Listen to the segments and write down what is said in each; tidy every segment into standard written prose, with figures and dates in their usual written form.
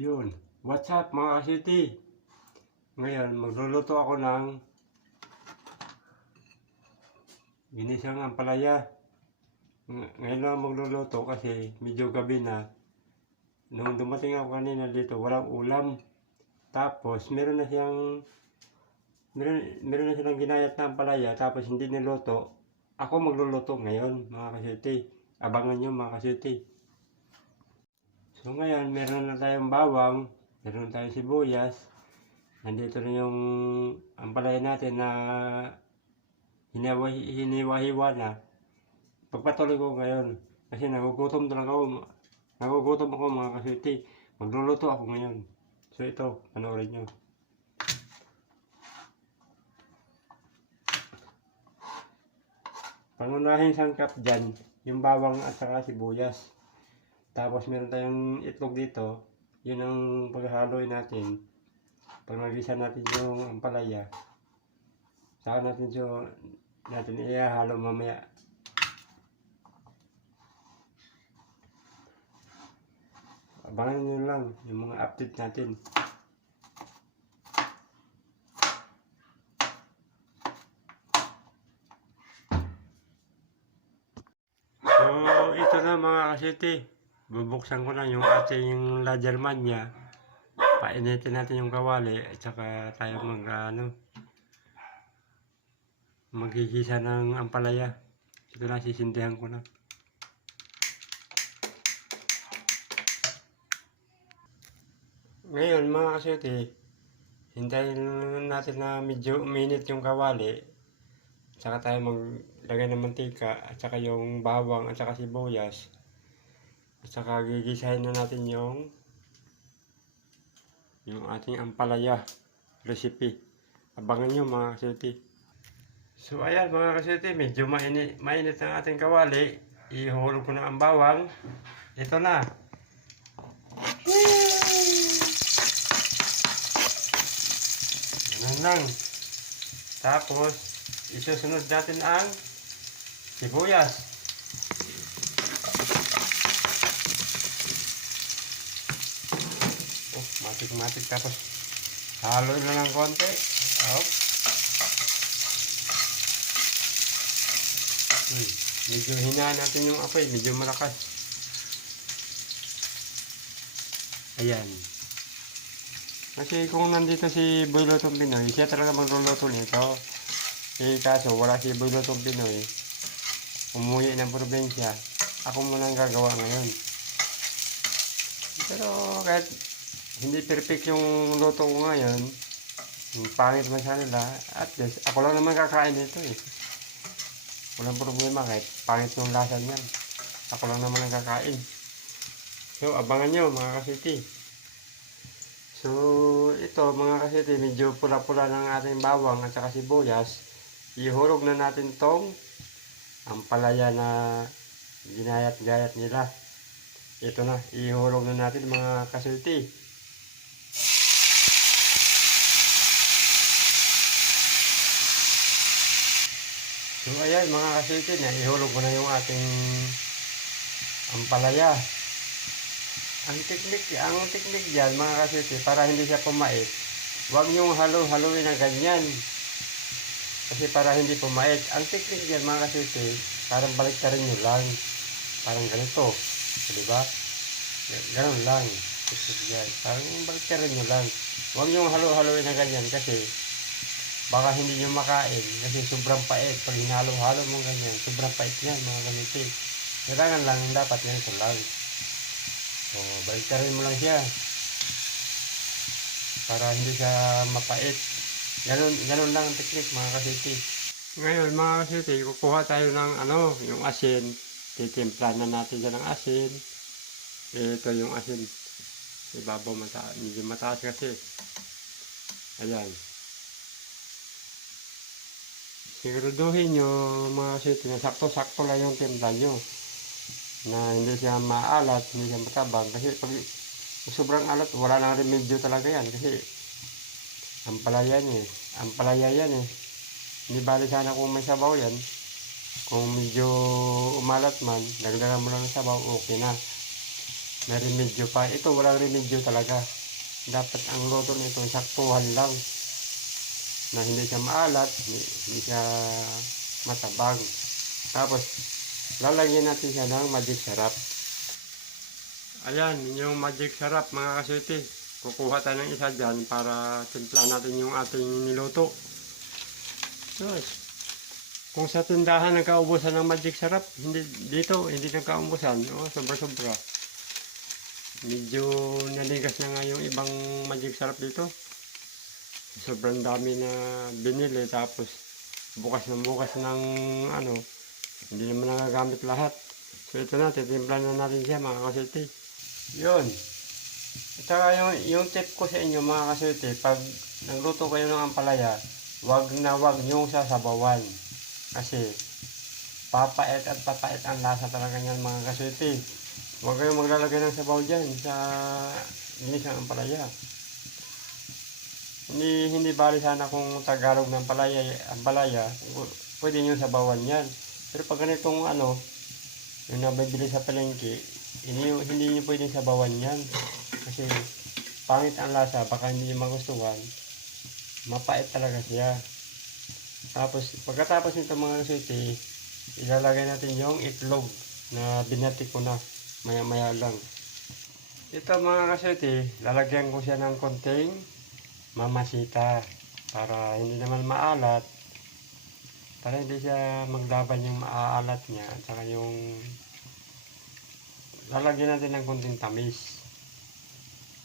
Yun. What's up mga ka-city? Ngayon, magluluto ako ng ginisang ampalaya. Ngayon lang magluluto kasi medyo gabi na. Nung dumating ako kanina dito, walang ulam. Tapos, meron na silang ginayat na ampalaya, tapos hindi niluto. Ako magluluto ngayon mga ka-city. Abangan nyo mga ka-city. So ngayon, meron na tayong bawang, meron na tayong sibuyas. Nandito na yung ampalaya natin na hiniwa-hiwa na. Pagpatuloy ko ngayon kasi nagugutom ako mga ka-city. Magluluto ako ngayon. So ito, panoorin nyo. Pangunahing sangkap dyan, yung bawang at saka sibuyas. Tapos meron tayong itlog dito. Yun ang paghahaloy natin. Pag nagisa natin yung ampalaya, saka natin ihahalo mamaya. Abangan nyo lang yung mga update natin. So ito na mga ka-city. Bubuksan ko na yung ating ladyerman niya. Painitin natin yung kawali at saka tayo magigisa ng ampalaya. Ito na, sisindihan ko na. Ngayon mga ka-city, hintayin natin na medyo uminit yung kawali. At saka tayo maglagay ng mantika at saka yung bawang at saka sibuyas. At saka gigisahin na natin yung ating ampalaya recipe. Abangan nyo mga ka-city. So ayan mga ka-city, medyo mainit ang ating kawali. Ihulog ko na ang bawang. Ito na. Ganun lang. Tapos isusunod natin ang sibuyas. Matik-matik, tapos halo na ng konti. Medyo hinaan natin yung apoy, medyo malakas. Ayan. Kasi kung nandito si Boy Lutong Pinoy, siya talaga magluluto nito. Kaso wala si Boy Lutong Pinoy, umuwi ng probinsya. Ako muna ang gagawa ngayon. Pero kahit hindi perfect yung luto ko ngayon, pangit man sa nila, at least ako lang naman kakain dito eh. Walang problema kahit pangit yung lasa niyan. Ako lang naman ang kakain. So abangan nyo mga ka-city. So ito mga ka-city, medyo pula-pula ng ating bawang at saka sibuyas. Ihulog na natin tong ampalaya na ginayat-gayat nila. Ito na, ihulog na natin mga ka-city. So ayan mga ka-city, ihulog ko na yung ating ampalaya. Ang teknik dyan mga ka-city, para hindi siya pumait, huwag yung halo-haloin na ganyan. Kasi para hindi pumait. Ang teknik dyan mga ka-city, parang baliktarin nyo lang. Parang ganito. Diba? Ganun lang. Teknik dyan. Parang baliktarin nyo lang. Huwag yung halo-haloin na ganyan kasi baka hindi nyo makain kasi sobrang pait. Pag hinalo-halo mo ganyan, sobrang pait yan mga ganito. Kailangan lang, dapat ganito lang. So, baliktarin mo lang siya para hindi siya mapait. Ganun lang ang teknik mga ka-city. Ngayon mga ka-city, kukuha tayo ng yung asin. Titimpla na natin dyan ng asin. Ito yung asin. Ibabaw medyo mataas kasi. Ayan. Siguraduhin nyo mga ka-city na sakto-sakto lang yung timpla nyo. Na hindi siya maalat, hindi siya matabang. Kasi pag sobrang alat, wala nang remedyo talaga yan. Kasi ampalaya yan eh. Hindi bali sana kung may sabaw yan. Kung medyo umalat man, dagdagan mo lang ng sabaw, okay na. may remedyo pa. Ito walang remedyo talaga. Dapat ang luto nito saktuhan lang. Na hindi siya maalat, hindi siya matabang. Tapos, lalagyan natin siya ng magic sarap. Ayan, yung magic sarap mga kaswerte. Kukuha tayo ng isa dyan para timpla natin yung ating niluto. Yes. Kung sa tindahan nagkaubusan ng magic sarap, hindi dito, hindi nagkaubusan. Oh, sobra-sobra. Medyo naligas na nga yung ibang magic sarap dito. Sobrang dami na binili, tapos bukas ng ano, hindi naman nagagamit lahat. So ito na, titimplan na natin siya mga kaswerte. Yun. At saka yung tip ko sa inyo mga kaswerte, pag nagluto kayo ng ampalaya, wag niyong sasabawan. Kasi papait at papait ang lasa talaga niyan mga kaswerte. Huwag kayong maglalagay ng sabaw dyan sa ginisang ampalaya. Hindi bali sana kung Tagalog ng ampalaya, pwede nyo sabawan yan. Pero pag ganitong ano, yung nabibili sa palengke, hindi nyo pwedeng sabawan yan. Kasi pangit ang lasa, baka hindi nyo magustuhan. Mapait talaga siya. Tapos pagkatapos nito mga kaswerte, ilalagay natin yung itlog na binati ko na maya maya lang. Ito mga kaswerte, lalagyan ko siya ng konting mamasita para hindi naman maalat, para hindi siya maglaban yung maaalat niya, at saka yung lalagyan natin ng konting tamis.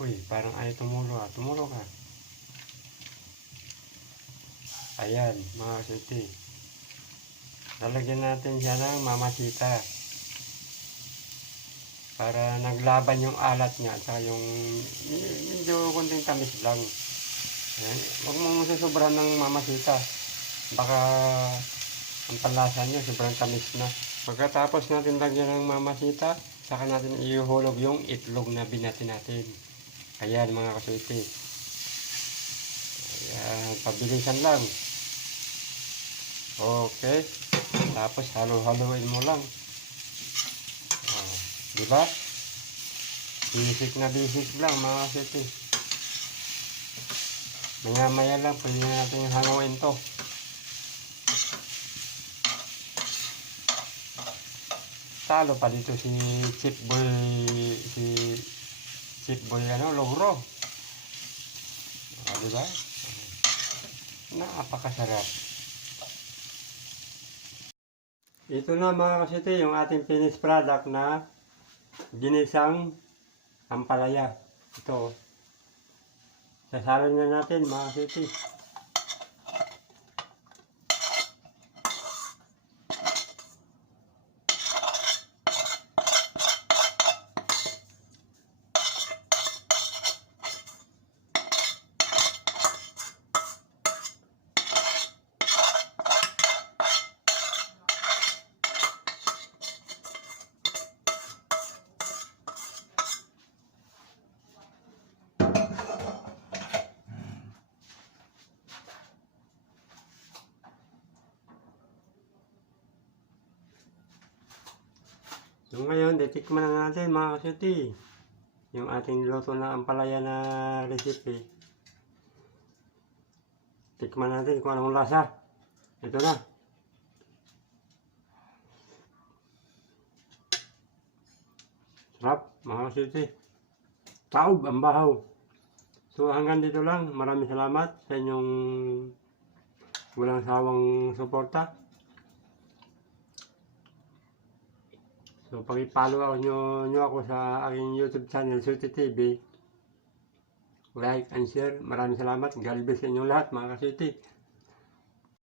Uy, parang ay tumulo ka. Ayan mga kaswerte, lalagyan natin siya ng mamasita para naglaban yung alat niya, at saka yung medyo konting tamis lang. Ayan. Huwag mong susobran ng mamasita, baka ang panlasa nyo sobrang tamis na. Pagkatapos natin lagyan ng mamasita, saka natin ihulog yung itlog na binati natin. Ayan mga kaswerte. Ayan, pabilisan lang. Okay, tapos halo-haloin mo lang. Diba? Basic na basic lang mga kaswerte. Maya-maya lang, pwede na natin hanguin to. Talo pa dito si Chip Boy Logro. Diba? Napakasarap. Ito na mga kaswerte, yung ating finished product na ginisang ampalaya. Ito. Sasalin na natin mga kaswerte. So ngayon, titikman na natin mga kaswerte yung ating niluto na ampalaya na recipe. Tikman natin kung anong lasa. Ito na. Sarap mga kaswerte. Taob ang bahaw. So hanggang dito lang. Maraming salamat sa inyong walang sawang suporta. So, pag-follow nyo ako sa aking YouTube channel, Swerte TV. Like and share. Maraming salamat. God bless sa inyong lahat mga kaswerte.